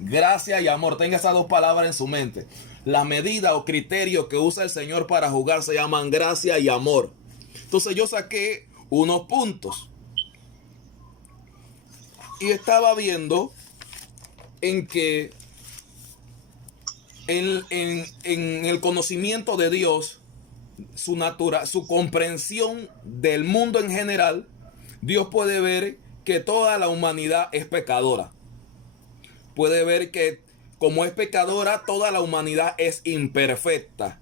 Gracia y amor. Tenga esas dos palabras en su mente. La medida o criterio que usa el Señor para juzgar se llaman gracia y amor. Entonces yo saqué unos puntos y estaba viendo en que en el conocimiento de Dios, su comprensión del mundo en general, Dios puede ver que toda la humanidad es pecadora. Puede ver que como es pecadora, toda la humanidad es imperfecta.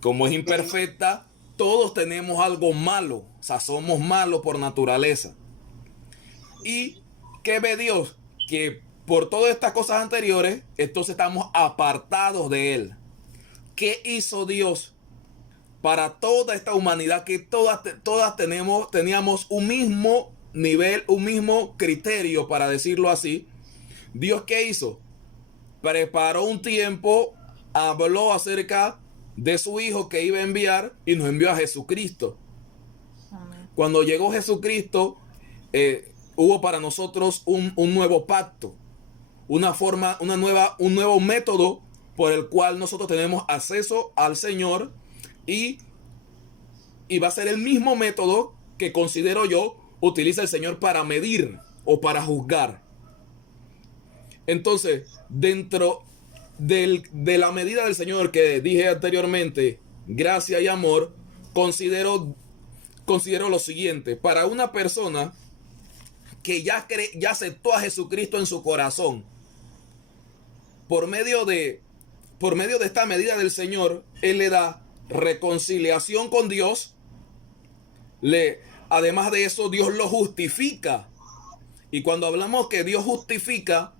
Como es imperfecta, todos tenemos algo malo. O sea, somos malos por naturaleza. ¿Y qué ve Dios? Que por todas estas cosas anteriores, entonces estamos apartados de Él. ¿Qué hizo Dios para toda esta humanidad? Que todas teníamos un mismo nivel, un mismo criterio, para decirlo así. Dios, ¿qué hizo? Preparó un tiempo, habló acerca de su Hijo que iba a enviar y nos envió a Jesucristo. Amén. Cuando llegó Jesucristo, hubo para nosotros un nuevo pacto, una forma, un nuevo método por el cual nosotros tenemos acceso al Señor, y va a ser el mismo método que considero yo utiliza el Señor para medir o para juzgar. Entonces, dentro de la medida del Señor que dije anteriormente, gracia y amor, considero lo siguiente. Para una persona que ya aceptó a Jesucristo en su corazón, por medio de esta medida del Señor, Él le da reconciliación con Dios. Además de eso, Dios lo justifica. Y cuando hablamos que Dios justifica,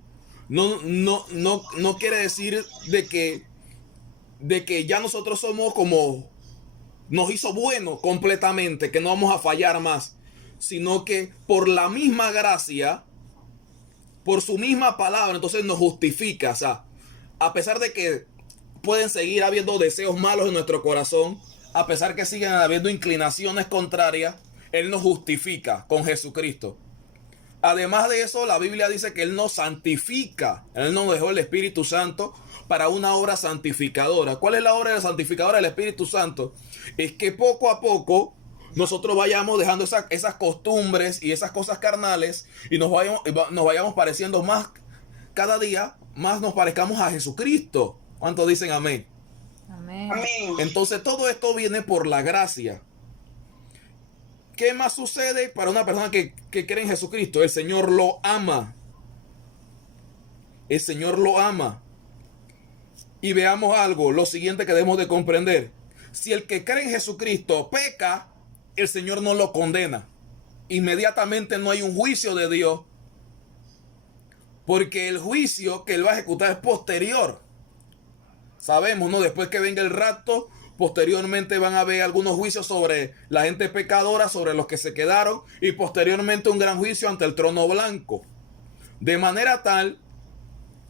no quiere decir de que ya nosotros somos como, nos hizo bueno completamente, que no vamos a fallar más, sino que por la misma gracia, por su misma palabra, entonces nos justifica. O sea, a pesar de que pueden seguir habiendo deseos malos en nuestro corazón, a pesar que sigan habiendo inclinaciones contrarias, Él nos justifica con Jesucristo. Además de eso, la Biblia dice que Él nos santifica. Él nos dejó el Espíritu Santo para una obra santificadora. ¿Cuál es la obra santificadora del Espíritu Santo? Es que poco a poco nosotros vayamos dejando esas costumbres y esas cosas carnales, y nos vayamos pareciendo más, cada día más nos parezcamos a Jesucristo. ¿Cuántos dicen amén? Amén. Entonces todo esto viene por la gracia. ¿Qué más sucede para una persona que cree en Jesucristo? El Señor lo ama. El Señor lo ama. Y veamos algo, lo siguiente que debemos de comprender. Si el que cree en Jesucristo peca, el Señor no lo condena. Inmediatamente no hay un juicio de Dios, porque el juicio que Él va a ejecutar es posterior. Sabemos, ¿no? Después que venga el rapto, posteriormente van a haber algunos juicios sobre la gente pecadora, sobre los que se quedaron, y posteriormente un gran juicio ante el trono blanco. De manera tal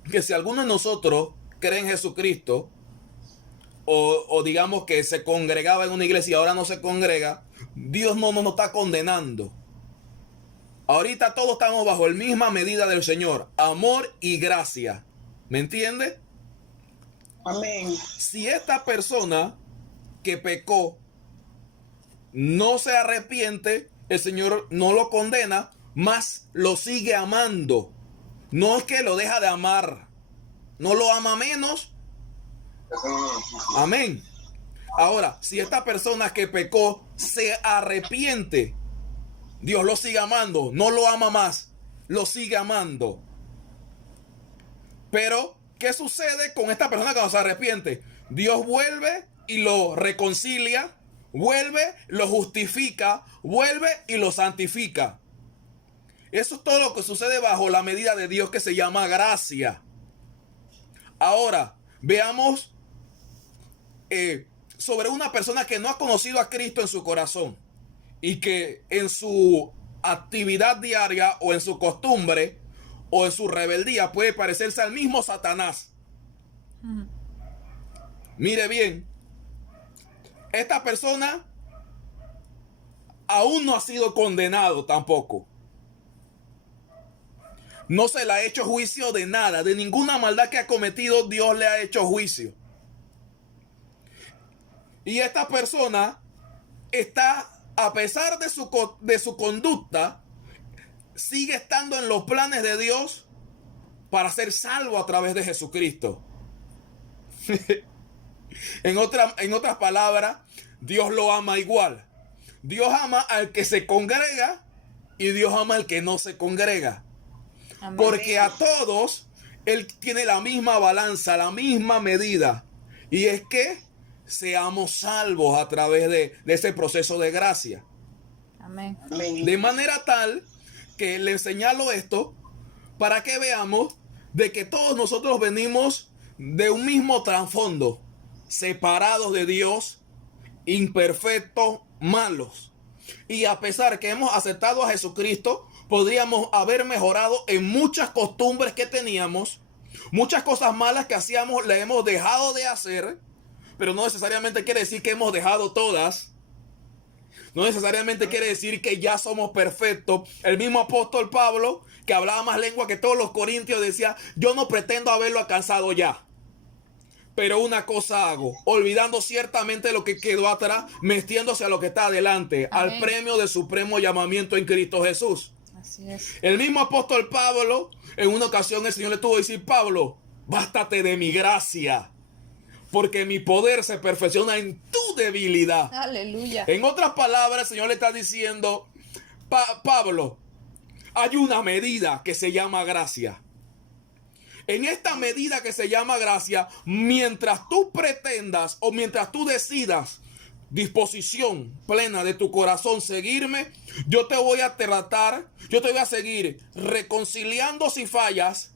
que si alguno de nosotros cree en Jesucristo, o digamos que se congregaba en una iglesia y ahora no se congrega, Dios no nos está condenando. Ahorita todos estamos bajo la misma medida del Señor, amor y gracia. ¿Me entiende? Amén. Si esta persona que pecó no se arrepiente, el Señor no lo condena, más lo sigue amando. No es que lo deja de amar, no lo ama menos. Amén. Ahora, si esta persona que pecó se arrepiente, Dios lo sigue amando, no lo ama más, lo sigue amando. Pero, ¿qué sucede con esta persona cuando se arrepiente? Dios vuelve y lo reconcilia, vuelve, lo justifica, vuelve y lo santifica. Eso es todo lo que sucede bajo la medida de Dios, que se llama gracia. Ahora, veamos sobre una persona que no ha conocido a Cristo en su corazón y que en su actividad diaria o en su costumbre o en su rebeldía puede parecerse al mismo Satanás. Mire bien, esta persona aún no ha sido condenado tampoco. no se le ha hecho juicio de nada, de ninguna maldad que ha cometido, Dios le ha hecho juicio. Y esta persona está, a pesar de su conducta, sigue estando en los planes de Dios para ser salvo a través de Jesucristo. En otras palabras, Dios lo ama igual. Dios ama al que se congrega y Dios ama al que no se congrega. Amén. Porque a todos Él tiene la misma balanza, la misma medida. Y es que seamos salvos a través de ese proceso de gracia. Amén. Amén. De manera tal que le señalo esto para que veamos de que todos nosotros venimos de un mismo trasfondo, separados de Dios, imperfectos, malos. Y a pesar que hemos aceptado a Jesucristo, podríamos haber mejorado en muchas costumbres que teníamos, muchas cosas malas que hacíamos, le hemos dejado de hacer, pero no necesariamente quiere decir que hemos dejado todas. No necesariamente quiere decir que ya somos perfectos. El mismo apóstol Pablo, que hablaba más lengua que todos los corintios, decía: yo no pretendo haberlo alcanzado ya, pero una cosa hago, olvidando ciertamente lo que quedó atrás, metiéndose a lo que está adelante, Amén. al premio del supremo llamamiento en Cristo Jesús. Así es. El mismo apóstol Pablo, en una ocasión el Señor le tuvo que decir: Pablo, bástate de mi gracia, porque mi poder se perfecciona en tu debilidad. Aleluya. En otras palabras, el Señor le está diciendo: Pablo, hay una medida que se llama gracia. En esta medida que se llama gracia, mientras tú pretendas o mientras tú decidas, disposición plena de tu corazón, seguirme, yo te voy a tratar, yo te voy a seguir reconciliando si fallas,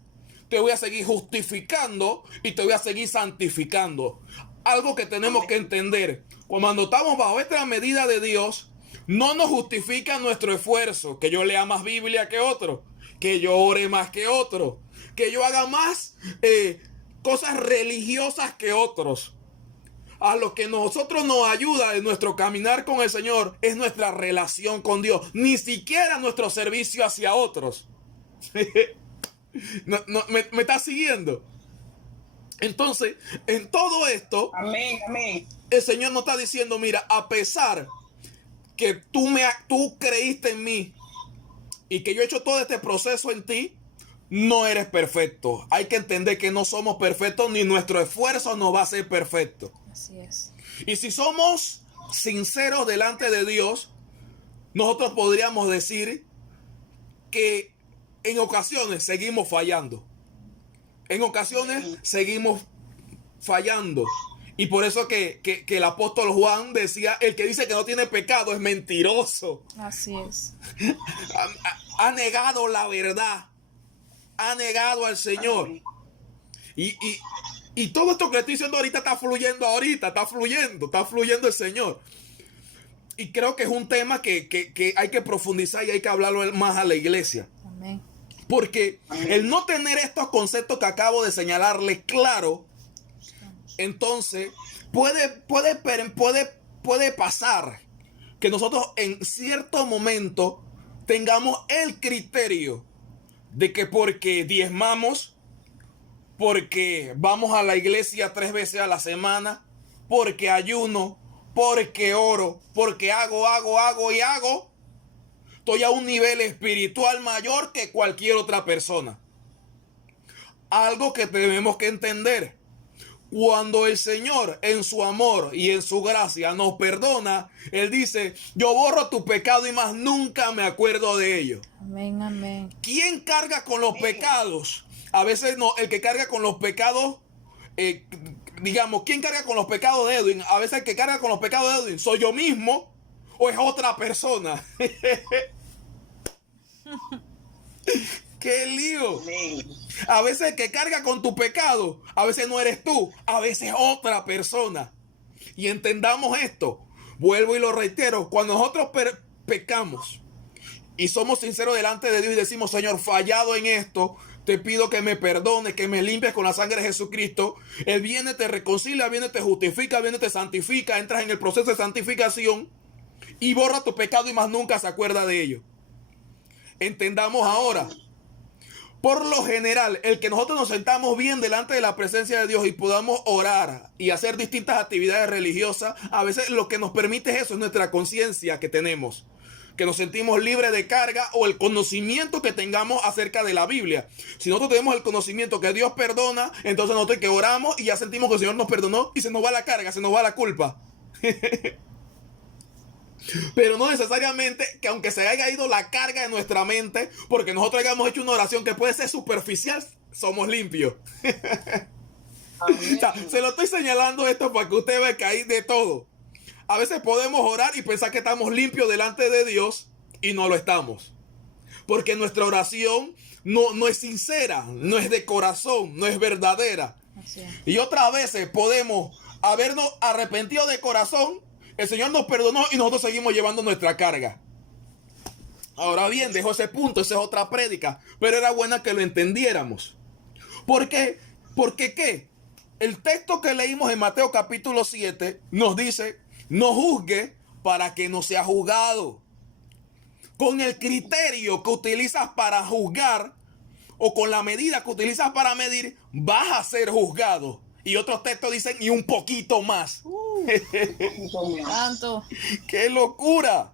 te voy a seguir justificando y te voy a seguir santificando. Algo que tenemos que entender: cuando estamos bajo esta medida de Dios, no nos justifica nuestro esfuerzo, que yo lea más Biblia que otro, que yo ore más que otro, que yo haga más cosas religiosas que otros. A lo que nosotros nos ayuda en nuestro caminar con el Señor es nuestra relación con Dios, ni siquiera nuestro servicio hacia otros. ¿Me estás siguiendo? Entonces, en todo esto, Amén. Amén. el Señor nos está diciendo: mira, a pesar que tú creíste en mí y que yo he hecho todo este proceso en ti, no eres perfecto. Hay que entender que no somos perfectos, ni nuestro esfuerzo nos va a ser perfecto. Así es. Y si somos sinceros delante de Dios, nosotros podríamos decir que en ocasiones seguimos fallando. En ocasiones seguimos fallando. Y por eso que el apóstol Juan decía: el que dice que no tiene pecado es mentiroso. Así es. Ha negado la verdad. Ha negado al Señor. Y todo esto que estoy diciendo ahorita está fluyendo está fluyendo el Señor. Y creo que es un tema que hay que profundizar y hay que hablarlo más a la iglesia. Amén. Porque el no tener estos conceptos que acabo de señalarle claro, entonces puede pasar que nosotros en cierto momento tengamos el criterio de que porque diezmamos, porque vamos a la iglesia 3 veces a la semana, porque ayuno, porque oro, porque hago, estoy a un nivel espiritual mayor que cualquier otra persona. Algo que tenemos que entender: cuando el Señor en su amor y en su gracia nos perdona, Él dice: yo borro tu pecado y más nunca me acuerdo de ello. Amén, amén. ¿Quién carga con los pecados? A veces no, el que carga con los pecados, digamos, ¿quién carga con los pecados de Edwin? A veces el que carga con los pecados de Edwin, ¿soy yo mismo o es otra persona? ¡Qué lío! Amén. A veces el que carga con tu pecado, a veces no eres tú, a veces otra persona. Y entendamos esto. Vuelvo y lo reitero: cuando nosotros pecamos y somos sinceros delante de Dios y decimos: Señor, fallado en esto, te pido que me perdones, que me limpies con la sangre de Jesucristo. Él viene, te reconcilia, viene, te justifica, viene, te santifica, entras en el proceso de santificación y borra tu pecado y más nunca se acuerda de ello. Entendamos ahora: Por lo general, el que nosotros nos sentamos bien delante de la presencia de Dios y podamos orar y hacer distintas actividades religiosas, a veces lo que nos permite eso es nuestra conciencia que tenemos, que nos sentimos libres de carga, o el conocimiento que tengamos acerca de la Biblia. Si nosotros tenemos el conocimiento que Dios perdona, entonces nosotros que oramos y ya sentimos que el Señor nos perdonó y se nos va la carga, se nos va la culpa. Pero no necesariamente que aunque se haya ido la carga de nuestra mente, porque nosotros hayamos hecho una oración que puede ser superficial, somos limpios. O sea, se lo estoy señalando esto para que usted vea que hay de todo. A veces podemos orar y pensar que estamos limpios delante de Dios y no lo estamos. Porque nuestra oración no es sincera, no es de corazón, no es verdadera. Así es. Y otras veces podemos habernos arrepentido de corazón, el Señor nos perdonó y nosotros seguimos llevando nuestra carga. Ahora bien, dejo ese punto, esa es otra prédica, pero era buena que lo entendiéramos. ¿Por qué? Porque ¿qué? El texto que leímos en Mateo capítulo 7 nos dice: no juzgue para que no sea juzgado. Con el criterio que utilizas para juzgar, o con la medida que utilizas para medir, vas a ser juzgado. Y otros textos dicen: y un poquito más. Tanto. ¡Qué locura!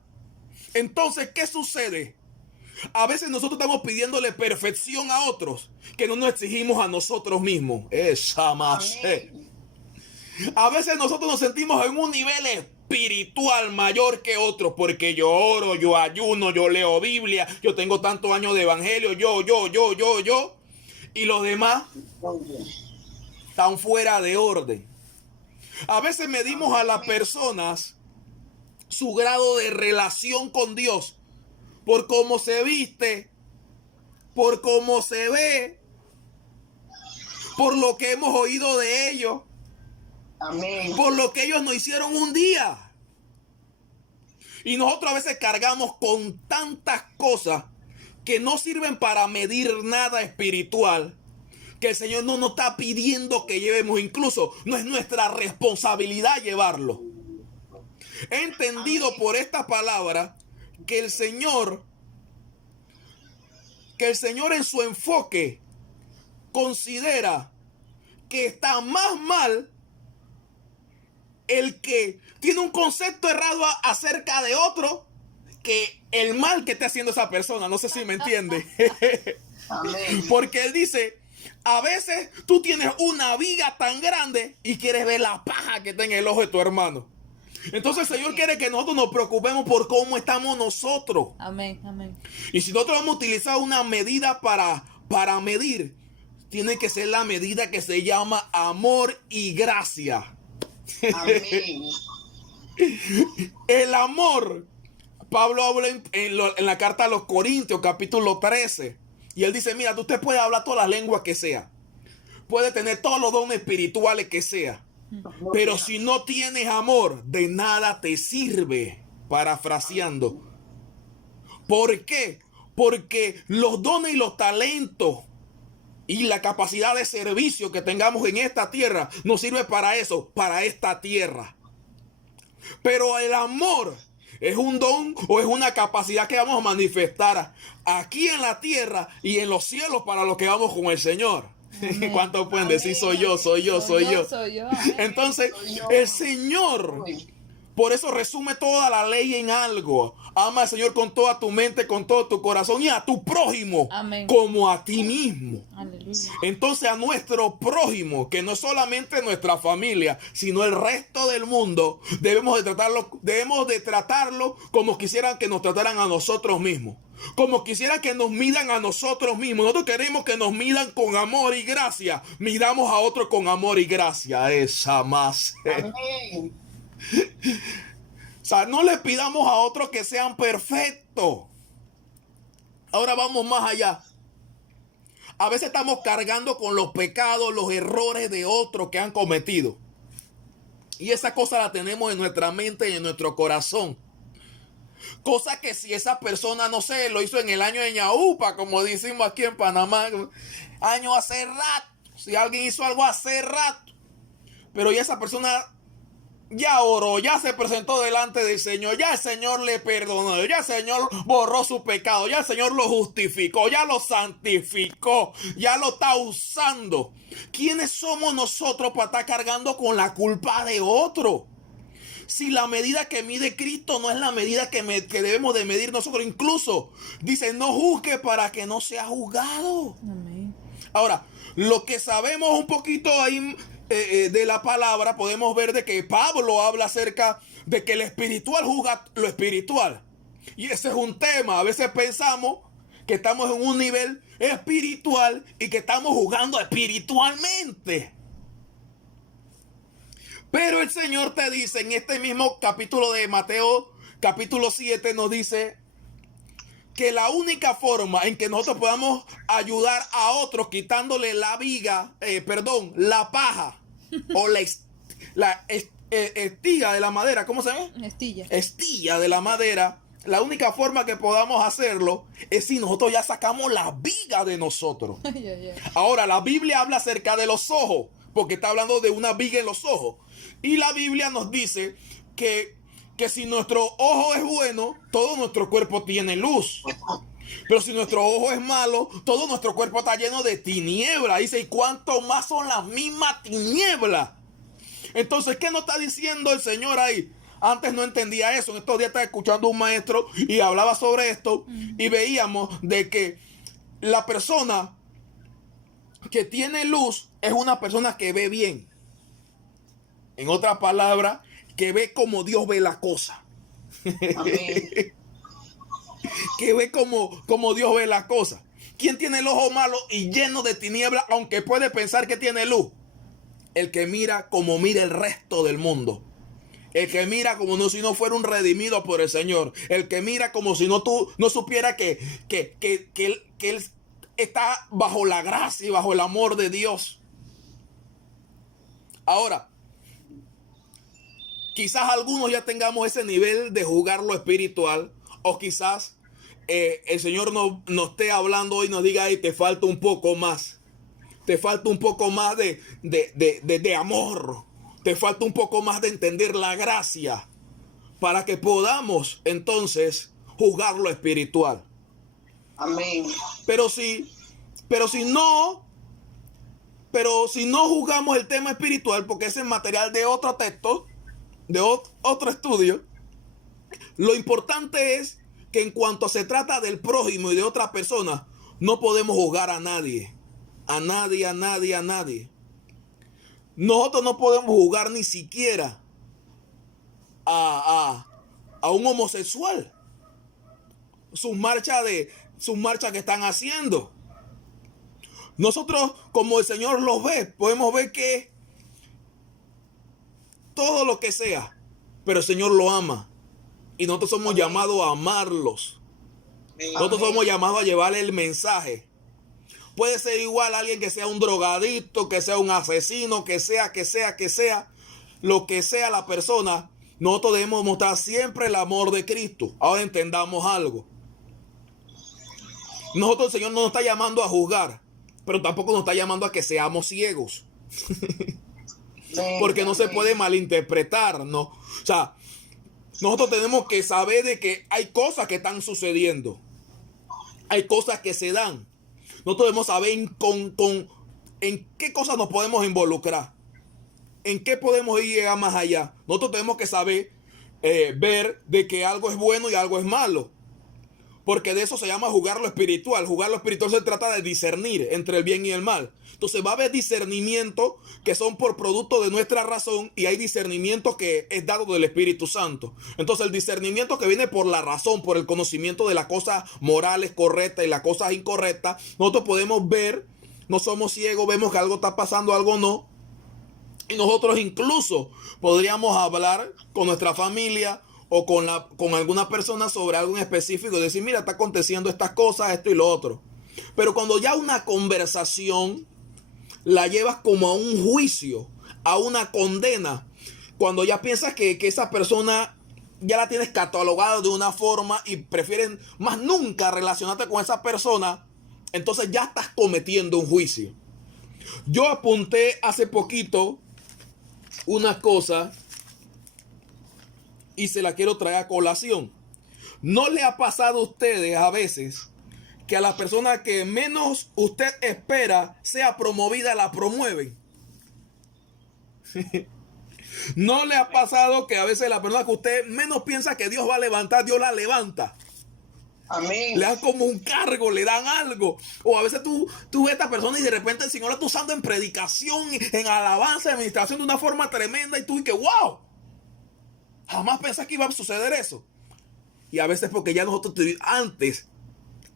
Entonces, ¿qué sucede? A veces nosotros estamos pidiéndole perfección a otros que no nos exigimos a nosotros mismos. Esa más. A veces nosotros nos sentimos en un nivel espiritual mayor que otros porque yo oro, yo ayuno, yo leo Biblia, yo tengo tantos años de evangelio, yo. Y los demás están fuera de orden. A veces medimos a las personas su grado de relación con Dios por cómo se viste, por cómo se ve, por lo que hemos oído de ellos, Amén. por lo que ellos nos hicieron un día. Y nosotros a veces cargamos con tantas cosas que no sirven para medir nada espiritual, que el Señor no nos está pidiendo que llevemos. Incluso no es nuestra responsabilidad llevarlo. He entendido por esta palabra que el Señor en su enfoque considera que está más mal el que tiene un concepto errado acerca de otro que el mal que esté haciendo esa persona. No sé si me entiende. Amén. Porque él dice: a veces tú tienes una viga tan grande y quieres ver la paja que está en el ojo de tu hermano. Entonces el Señor quiere que nosotros nos preocupemos por cómo estamos nosotros. Amén, amén. Y si nosotros vamos a utilizar una medida para medir, tiene que ser la medida que se llama amor y gracia. Amén. El amor, Pablo habla en la carta a los Corintios, capítulo 13. Y él dice: mira, usted puede hablar todas las lenguas que sea, puede tener todos los dones espirituales que sea, pero si no tienes amor, de nada te sirve. Parafraseando. ¿Por qué? Porque los dones y los talentos y la capacidad de servicio que tengamos en esta tierra nos sirve para eso, para esta tierra. Pero el amor es un don o es una capacidad que vamos a manifestar aquí en la tierra y en los cielos para los que vamos con el Señor. ¿Cuántos pueden decir soy yo? Soy yo. Amén. Entonces, el Señor, por eso resume toda la ley en algo. Ama al Señor con toda tu mente, con todo tu corazón, y a tu prójimo. Amén. Como a ti mismo. Aleluya. Entonces a nuestro prójimo, que no solamente nuestra familia, sino el resto del mundo, debemos de tratarlo como quisieran que nos trataran a nosotros mismos. Como quisieran que nos midan a nosotros mismos. Nosotros queremos que nos midan con amor y gracia. Midamos a otro con amor y gracia. Esa más. Amén. O sea, no le pidamos a otros que sean perfectos. Ahora vamos más allá. A veces estamos cargando con los pecados, los errores de otros que han cometido. Y esa cosa la tenemos en nuestra mente y en nuestro corazón. Cosa que si esa persona, no sé, lo hizo en el año de ñaupa, como decimos aquí en Panamá, año hace rato. Si alguien hizo algo hace rato, pero ya esa persona ya oró, ya se presentó delante del Señor, ya el Señor le perdonó, ya el Señor borró su pecado, ya el Señor lo justificó, ya lo santificó, ya lo está usando. ¿Quiénes somos nosotros para estar cargando con la culpa de otro? Si la medida que mide Cristo no es la medida que debemos de medir nosotros. Incluso dice, no juzgue para que no sea juzgado. Amén. Ahora, lo que sabemos un poquito ahí de la palabra, podemos ver de que Pablo habla acerca de que el espiritual juzga lo espiritual. Y ese es un tema. A veces pensamos que estamos en un nivel espiritual y que estamos juzgando espiritualmente. Pero el Señor te dice en este mismo capítulo de Mateo, capítulo 7, nos dice que la única forma en que nosotros podamos ayudar a otros quitándole la viga, la paja o la estiga de la madera, ¿cómo se llama? Estilla. Estilla de la madera. La única forma que podamos hacerlo es si nosotros ya sacamos la viga de nosotros. Ay, ay, ay. Ahora, la Biblia habla acerca de los ojos, porque está hablando de una viga en los ojos. Y la Biblia nos dice que si nuestro ojo es bueno, todo nuestro cuerpo tiene luz. Pero si nuestro ojo es malo, todo nuestro cuerpo está lleno de tiniebla. Dice, ¿y cuánto más son las mismas tinieblas? Entonces, ¿qué nos está diciendo el Señor ahí? Antes no entendía eso. En estos días estaba escuchando a un maestro y hablaba sobre esto. Y veíamos de que la persona que tiene luz es una persona que ve bien. En otras palabras, que ve como Dios ve la cosa. Amén. Que ve como Dios ve la cosa. ¿Quién tiene el ojo malo y lleno de tinieblas, aunque puede pensar que tiene luz? El que mira como mira el resto del mundo. El que mira como si no fuera un redimido por el Señor. El que mira como si no supiera que él está bajo la gracia y bajo el amor de Dios. Ahora, quizás algunos ya tengamos ese nivel de jugar lo espiritual, o quizás el Señor nos esté hablando hoy y nos diga, te falta un poco más. Te falta un poco más de amor. Te falta un poco más de entender la gracia para que podamos entonces juzgar lo espiritual. Amén. Pero si no juzgamos el tema espiritual, porque ese es material de otro texto, de otro estudio, lo importante es que en cuanto se trata del prójimo y de otra persona, no podemos juzgar a nadie. A nadie, a nadie, a nadie. Nosotros no podemos juzgar ni siquiera a un homosexual. Sus marchas que están haciendo. Nosotros, como el Señor los ve, podemos ver que todo lo que sea, pero el Señor lo ama. Y nosotros somos llamados a amarlos. Nosotros somos llamados a llevarle el mensaje. Puede ser igual alguien que sea un drogadicto, que sea un asesino, que sea, lo que sea la persona. Nosotros debemos mostrar siempre el amor de Cristo. Ahora entendamos algo. Nosotros, el Señor no nos está llamando a juzgar, pero tampoco nos está llamando a que seamos ciegos. Porque no se puede malinterpretar, ¿no? O sea, nosotros tenemos que saber de que hay cosas que están sucediendo. Hay cosas que se dan. Nosotros debemos saber en qué cosas nos podemos involucrar. En qué podemos ir y llegar más allá. Nosotros tenemos que saber ver de que algo es bueno y algo es malo. Porque de eso se llama jugar lo espiritual. Jugar lo espiritual se trata de discernir entre el bien y el mal. Entonces va a haber discernimientos que son por producto de nuestra razón y hay discernimiento que es dado del Espíritu Santo. Entonces el discernimiento que viene por la razón, por el conocimiento de las cosas morales correctas y las cosas incorrectas, nosotros podemos ver, no somos ciegos, vemos que algo está pasando, algo no. Y nosotros incluso podríamos hablar con nuestra familia o con alguna persona sobre algo en específico y decir, mira, está aconteciendo estas cosas, esto y lo otro. Pero cuando ya una conversación la llevas como a un juicio, a una condena, cuando ya piensas que esa persona ya la tienes catalogada de una forma y prefieren más nunca relacionarte con esa persona, entonces ya estás cometiendo un juicio. Yo apunté hace poquito una cosa y se la quiero traer a colación. ¿No le ha pasado a ustedes a veces que a la persona que menos usted espera sea promovida, la promueven? ¿No le ha pasado que a veces la persona que usted menos piensa que Dios va a levantar, Dios la levanta? Amén. Le dan como un cargo, le dan algo. O a veces tú ves a esta persona y de repente el Señor la está usando en predicación, en alabanza, en administración de una forma tremenda y tú dices, wow, jamás pensé que iba a suceder eso. Y a veces porque ya nosotros antes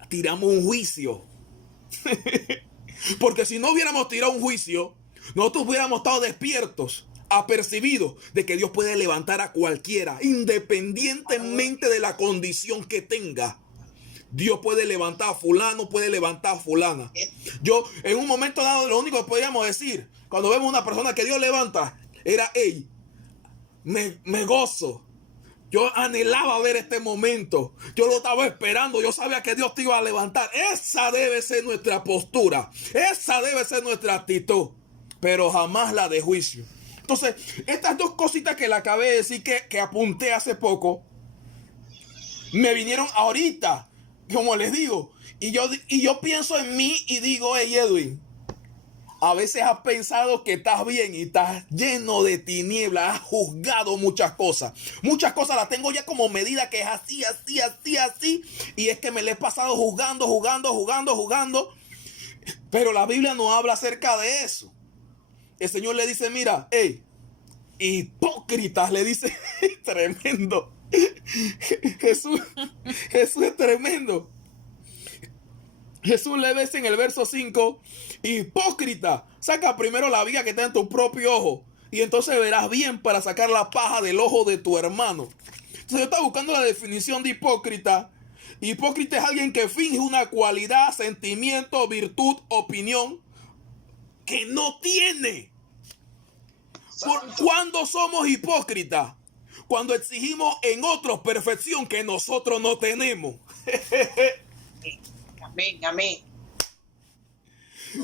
tiramos un juicio. Porque si no hubiéramos tirado un juicio, nosotros hubiéramos estado despiertos, apercibidos de que Dios puede levantar a cualquiera, independientemente de la condición que tenga. Dios puede levantar a fulano, puede levantar a fulana. Yo, en un momento dado, lo único que podíamos decir, cuando vemos una persona que Dios levanta, era, hey, me gozo. Yo anhelaba ver este momento. Yo lo estaba esperando. Yo sabía que Dios te iba a levantar. Esa debe ser nuestra postura. Esa debe ser nuestra actitud. Pero jamás la de juicio. Entonces, estas dos cositas que le acabé de decir que apunté hace poco, me vinieron ahorita, como les digo. Y yo pienso en mí y digo, hey Edwin, a veces has pensado que estás bien y estás lleno de tinieblas, has juzgado muchas cosas. Muchas cosas las tengo ya como medida que es así, así, así, así. Y es que me le he pasado juzgando. Pero la Biblia no habla acerca de eso. El Señor le dice, mira, hey, hipócritas, le dice, tremendo. Jesús es tremendo. Jesús le dice en el verso 5, hipócrita, saca primero la viga que está en tu propio ojo y entonces verás bien para sacar la paja del ojo de tu hermano. Entonces yo estaba buscando la definición de hipócrita. Hipócrita es alguien que finge una cualidad, sentimiento, virtud, opinión que no tiene. ¿Cuándo somos hipócritas? Cuando exigimos en otros perfección que nosotros no tenemos. Amén, amén.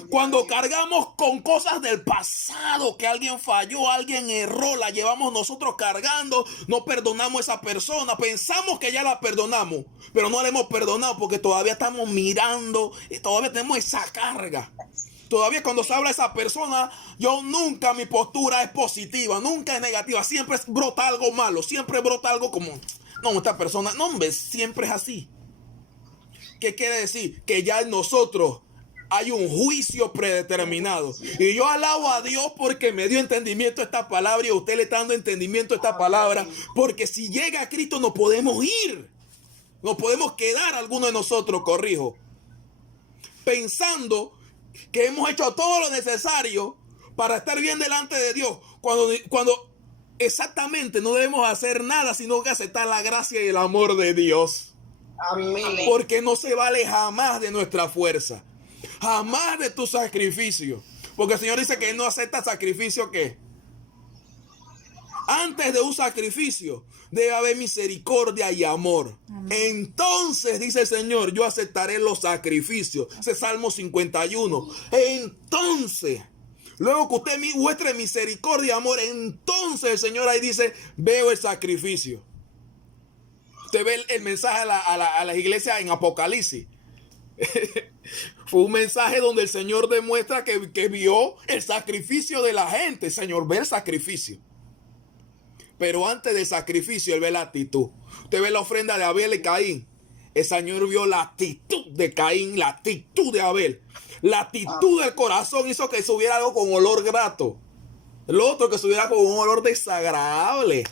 Cuando cargamos con cosas del pasado, que alguien falló, alguien erró, la llevamos nosotros cargando, no perdonamos a esa persona, pensamos que ya la perdonamos, pero no la hemos perdonado porque todavía estamos mirando, todavía tenemos esa carga. Todavía cuando se habla de esa persona, mi postura es positiva, nunca es negativa, siempre brota algo malo, siempre brota algo como, no, esta persona, no hombre, siempre es así. ¿Qué quiere decir? Que ya en nosotros hay un juicio predeterminado. Y yo alabo a Dios porque me dio entendimiento a esta palabra y a usted le está dando entendimiento a esta palabra. Porque si llega a Cristo no podemos ir. No podemos quedar alguno de nosotros, corrijo, pensando que hemos hecho todo lo necesario para estar bien delante de Dios. Cuando exactamente no debemos hacer nada sino que aceptar la gracia y el amor de Dios. Amén. Porque no se vale jamás de nuestra fuerza, jamás de tu sacrificio. Porque el Señor dice que Él no acepta sacrificio. ¿Qué? Antes de un sacrificio debe haber misericordia y amor. Entonces, dice el Señor, yo aceptaré los sacrificios. Ese es Salmo 51. Entonces, luego que usted muestre misericordia y amor, entonces el Señor ahí dice, veo el sacrificio. Usted ve el mensaje a las iglesias en Apocalipsis. Fue un mensaje donde el Señor demuestra que vio el sacrificio de la gente. El Señor ve el sacrificio. Pero antes del sacrificio, Él ve la actitud. Usted ve la ofrenda de Abel y Caín. El Señor vio la actitud de Caín, la actitud de Abel. La actitud del corazón hizo que subiera algo con olor grato. El otro que subiera con un olor desagradable.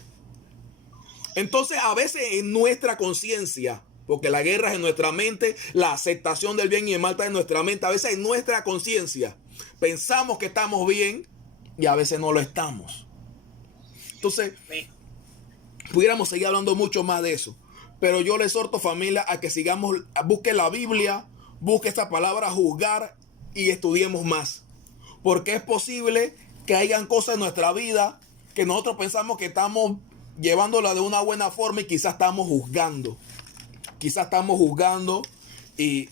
Entonces a veces en nuestra conciencia, porque la guerra es en nuestra mente, la aceptación del bien y el mal está en nuestra mente, a veces en nuestra conciencia pensamos que estamos bien y a veces no lo estamos. Entonces pudiéramos seguir hablando mucho más de eso, pero yo le exhorto, familia, a que sigamos, busque la Biblia, busque esta palabra juzgar y estudiemos más, porque es posible que hayan cosas en nuestra vida que nosotros pensamos que estamos llevándola de una buena forma y quizás estamos juzgando. Y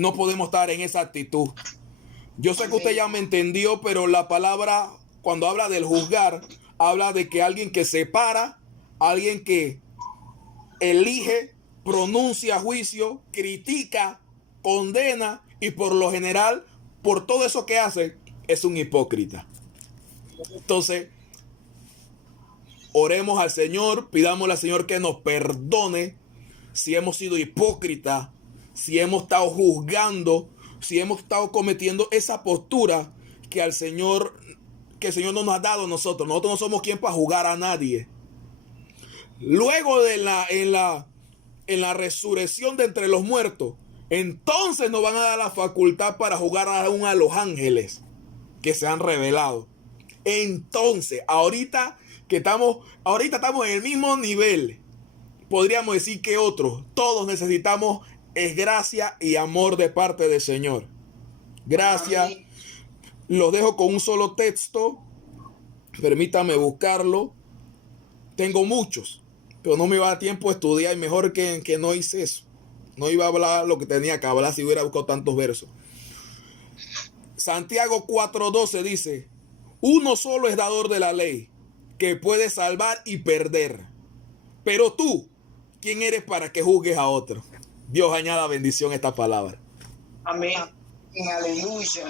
no podemos estar en esa actitud. Yo sé que usted ya me entendió, pero la palabra, cuando habla del juzgar, habla de que alguien que separa alguien que elige, pronuncia juicio, critica, condena y por lo general, por todo eso que hace, es un hipócrita. Entonces, oremos al Señor, pidámosle al Señor que nos perdone si hemos sido hipócritas, si hemos estado juzgando, si hemos estado cometiendo esa postura que el Señor no nos ha dado a nosotros. Nosotros no somos quien para juzgar a nadie. Luego de en la resurrección de entre los muertos, entonces nos van a dar la facultad para juzgar aún a los ángeles que se han revelado. Entonces, ahorita estamos en el mismo nivel, podríamos decir que otros. Todos necesitamos es gracia y amor de parte del Señor. Gracias. Los dejo con un solo texto. Permítame buscarlo. Tengo muchos, pero no me iba a dar tiempo a estudiar y mejor que no hice eso. No iba a hablar lo que tenía que hablar si hubiera buscado tantos versos. Santiago 4:12 dice: uno solo es dador de la ley, que puede salvar y perder. Pero tú, ¿quién eres para que juzgues a otro? Dios añada bendición a esta palabra. Amén. Aleluya.